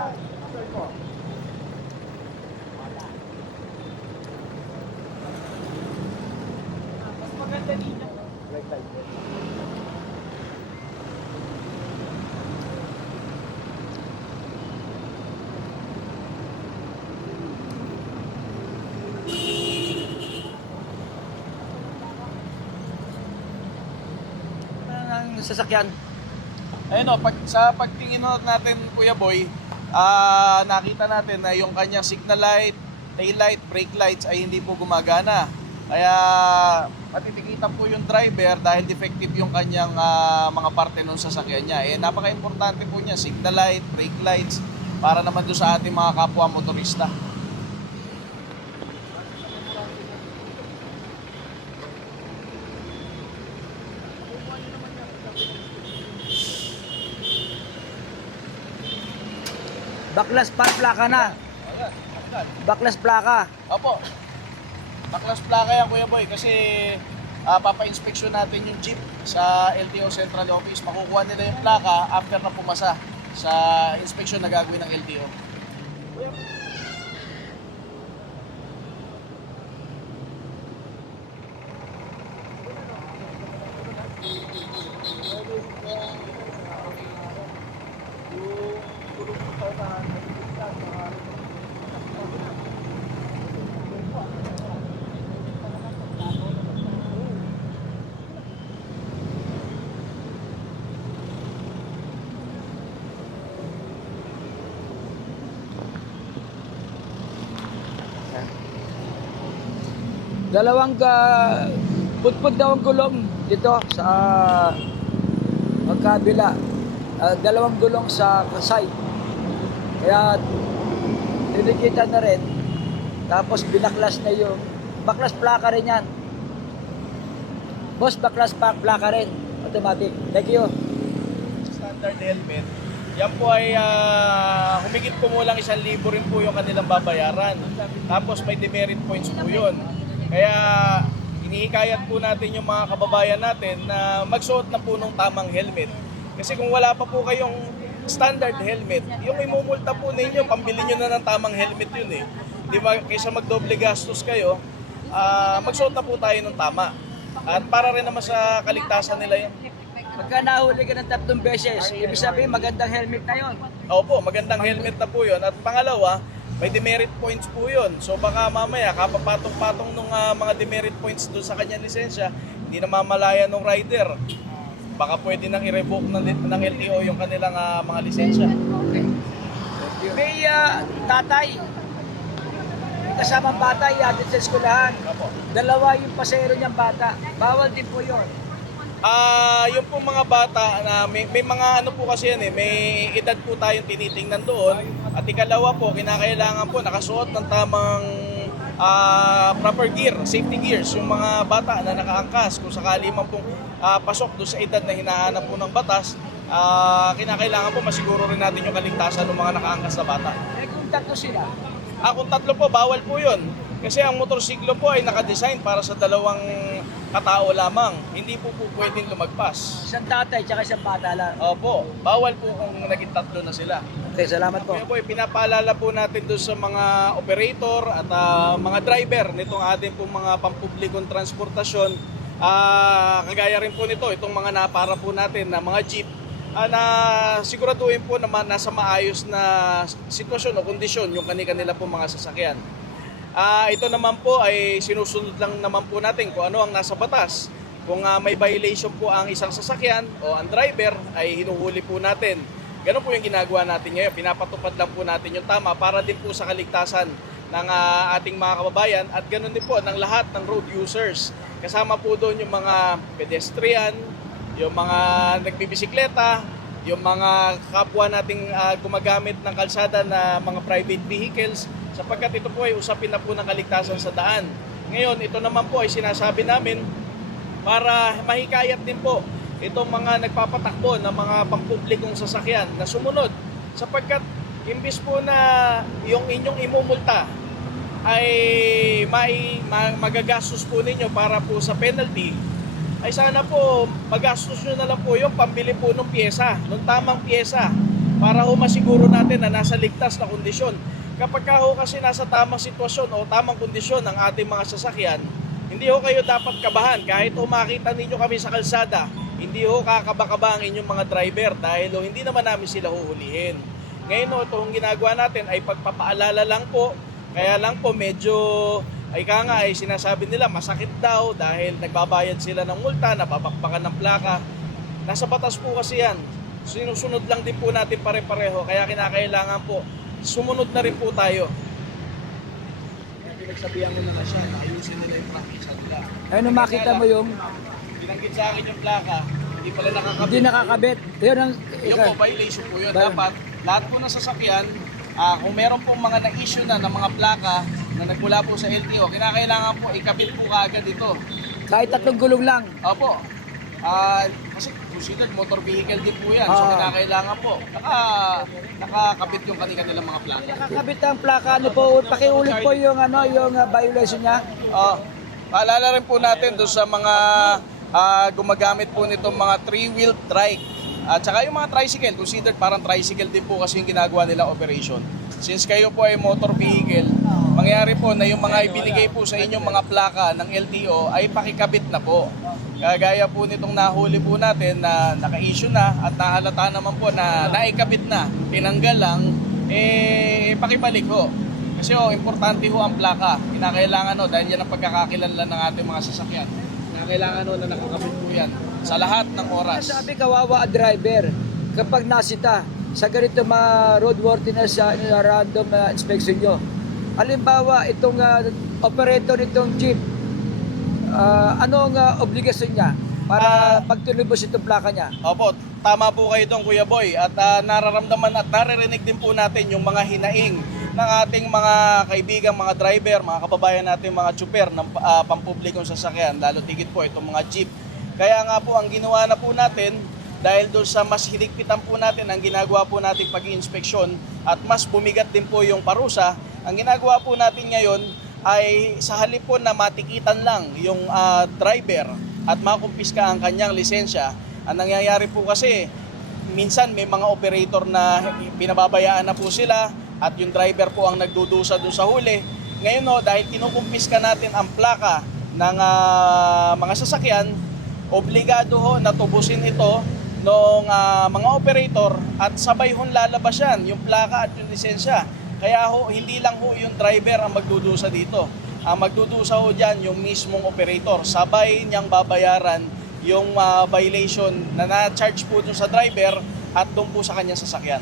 Mas maganda dito. Ang sasakyan. Ayun o, pag, sa pagtingin natin, Kuya Boy, ah nakita natin na yung kanyang signal light, tail light, brake lights ay hindi po gumagana. Kaya matitikitan po yung driver dahil defective yung kanyang ah, mga parte ng sasakyan niya. Eh, napaka-importante po niya, signal light, brake lights, para naman doon sa ating mga kapwa motorista. Baklas par plaka na. Baklas plaka. Opo. Baklas plaka yan, Kuya Boy, kasi ah, papa-inspection natin yung jeep sa LTO Central Office. Makukuha nila yung plaka after na pumasa sa inspection na gagawin ng LTO. Dalawang ka putput daw ang gulong dito sa magkabila. Ah, dalawang gulong sa side. Kaya tinikita na rin. Tapos binaklas na yung baklas plaka rin yan. Boss, baklas pa plaka rin. Automatic. Thank you. Standard helmet. Yan po ay ah, humigit po mo lang isang libo rin po yung kanilang babayaran. Tapos may demerit points po yun. Kaya inihikayat po natin yung mga kababayan natin na magsuot na po ng tamang helmet. Kasi kung wala pa po kayong standard helmet, yung imumulta po ninyo, pambili nyo na ng tamang helmet yun eh. Di ba, kaysa magdoble gastos kayo, ah, magsuot na po tayo ng tama. At para rin naman sa kaligtasan nila yun. Pagka nahuli ka ng tatlong beses, ibig sabihin magandang helmet na yon. Opo, magandang helmet na po yun. At pangalawa, may demerit points po yun. So baka mamaya, kapapatong-patong nung ah, mga demerit points doon sa kanyang lisensya, hindi na mamalaya nung rider. Baka pwede nang i-revoke ng, ng LTO yung kanilang ah, mga lisensya. Okay. May ah, tatay. May kasamang bata, iatid sa eskwelahan. Opo. Dalawa yung pasero niyang bata. Bawal din po yun. Ah, yung po mga bata na may, may mga ano po kasi yan eh, may edad po tayong tinitingnan doon. At ikalawa po, kinakailangan po nakasuot ng tamang ah, proper gear, safety gears, yung mga bata na nakaangkas. Kung sakali man pong ah, pasok doon sa edad na hinahanap po ng batas, ah, kinakailangan po masiguro rin natin yung kaligtasan ng mga nakaangkas na bata. Eh kung tatlo sila, Ah, kung tatlo po, bawal po yun. Kasi ang motorsiklo po ay nakadesign para sa dalawang katao lamang. Hindi po po pwedeng lumagpas. isang tatay tsaka isang bata lang. Opo, bawal po kung naging tatlo na sila. Okay, salamat po. Kaya po, pinapaalala po natin doon sa mga operator at ah, mga driver nitong ating po mga pampublikong transportasyon. Ah, kagaya rin po nito, itong mga napara po natin na mga jeep ah, na siguraduhin po naman nasa maayos na sitwasyon o kondisyon yung kani-kanila po mga sasakyan. Ah, ito naman po ay sinusunod lang naman po natin kung ano ang nasa batas. Kung ah, may violation po ang isang sasakyan o ang driver ay hinuhuli po natin. Ganun po yung ginagawa natin ngayon. Pinapatupad lang po natin yung tama para din po sa kaligtasan ng ah, ating mga kababayan at ganun din po ng lahat ng road users. Kasama po doon yung mga pedestrian, yung mga nagbibisikleta, yung mga kapwa nating ah, gumagamit ng kalsada na mga private vehicles sapagkat ito po ay usapin na po ng kaligtasan sa daan. Ngayon, ito naman po ay sinasabi namin para mahikayat din po itong mga nagpapatakbo ng mga pampublikong sasakyan na sumunod sapagkat imbis po na yung inyong imumulta ay may ma- magagastos po ninyo para po sa penalty ay sana po magastos nyo na lang po yung pambili po ng pyesa, ng tamang pyesa. para ho masiguro natin na nasa ligtas na kondisyon. Kapag ka ho kasi nasa tamang sitwasyon o tamang kondisyon ng ating mga sasakyan, hindi ho kayo dapat kabahan. Kahit ho makita ninyo kami sa kalsada, hindi ho kakaba-kaba ang inyong mga driver dahil ho, hindi naman namin sila huhulihin. Ngayon ho, itong ginagawa natin ay pagpapaalala lang po. Kaya lang po medyo ay ka nga ay sinasabi nila masakit daw dahil nagbabayad sila ng multa, nababakbakan ng plaka. Nasa batas po kasi yan. Sinusunod lang din po natin pare-pareho. Kaya kinakailangan po, sumunod na rin po tayo. Pinagsabihan ko na nga siya, ayusin nila yung practice nila. Ayun, nung makita mo yung Binanggit sa akin yung plaka, hindi pala nakakabit. hindi nakakabit. Yun ang... Yun po, violation po yun. Dapat, lahat po ng sasakyan, ah, kung meron pong mga na-issue na ng mga plaka na nagmula po sa LTO, kinakailangan po ikabit po kaagad ito. Kahit tatlong gulong lang. Opo. Ah, kasi considered motor vehicle din po yan. So Ah. kinakailangan po naka nakakabit yung kanilang mga plaka. Nakakabit ang plaka. Ano po, pakiulit po yung, ano, yung uh, violation niya. Ah, paalala rin po natin doon sa mga ah, gumagamit po nitong mga three-wheel trike. At saka yung mga tricycle, considered parang tricycle din po kasi yung ginagawa nila operation. Since kayo po ay motor vehicle, mangyari po na yung mga ibinigay po sa inyong mga plaka ng LTO ay pakikabit na po. Kagaya po nitong nahuli po natin na naka-issue na at nahalata naman po na naikabit na, tinanggal lang, eh pakibalik ho. Kasi oh, importante ho ang plaka. Kinakailangan ho, dahil yan ang pagkakakilanlan ng ating mga sasakyan. Kinakailangan ho na nakakabit po yan sa lahat ng oras. Sabi kawawa driver kapag nasita sa ganito mga roadworthiness sa uh, random uh, inspection nyo. Halimbawa, itong uh, operator nitong jeep, uh, anong uh, obligasyon niya para pagtulubos itong plaka niya? Opo, tama po kayo doon Kuya Boy at ah, nararamdaman at naririnig din po natin yung mga hinaing ng ating mga kaibigan, mga driver, mga kababayan natin, mga tsuper ng ah, pampublikong sasakyan, lalo tigit po itong mga jeep. Kaya nga po ang ginawa na po natin dahil doon sa mas hiligpitan po natin ang ginagawa po natin pag-inspeksyon at mas bumigat din po yung parusa, ang ginagawa po natin ngayon ay sa halip po na matikitan lang yung ah, driver at makumpiska ang kanyang lisensya, ang nangyayari po kasi, minsan may mga operator na pinababayaan na po sila at yung driver po ang nagdudusa doon sa huli. Ngayon no, dahil kinukumpiska natin ang plaka ng ah, mga sasakyan, obligado ho na tubusin ito ng mga operator at sabay hon lalabas yan, yung plaka at yung lisensya. Kaya ho, hindi lang ho yung driver ang magdudusa dito. Ang magdudusa ho dyan yung mismong operator. Sabay niyang babayaran yung ah, violation na na-charge po dun sa driver at doon po sa kanyang sasakyan.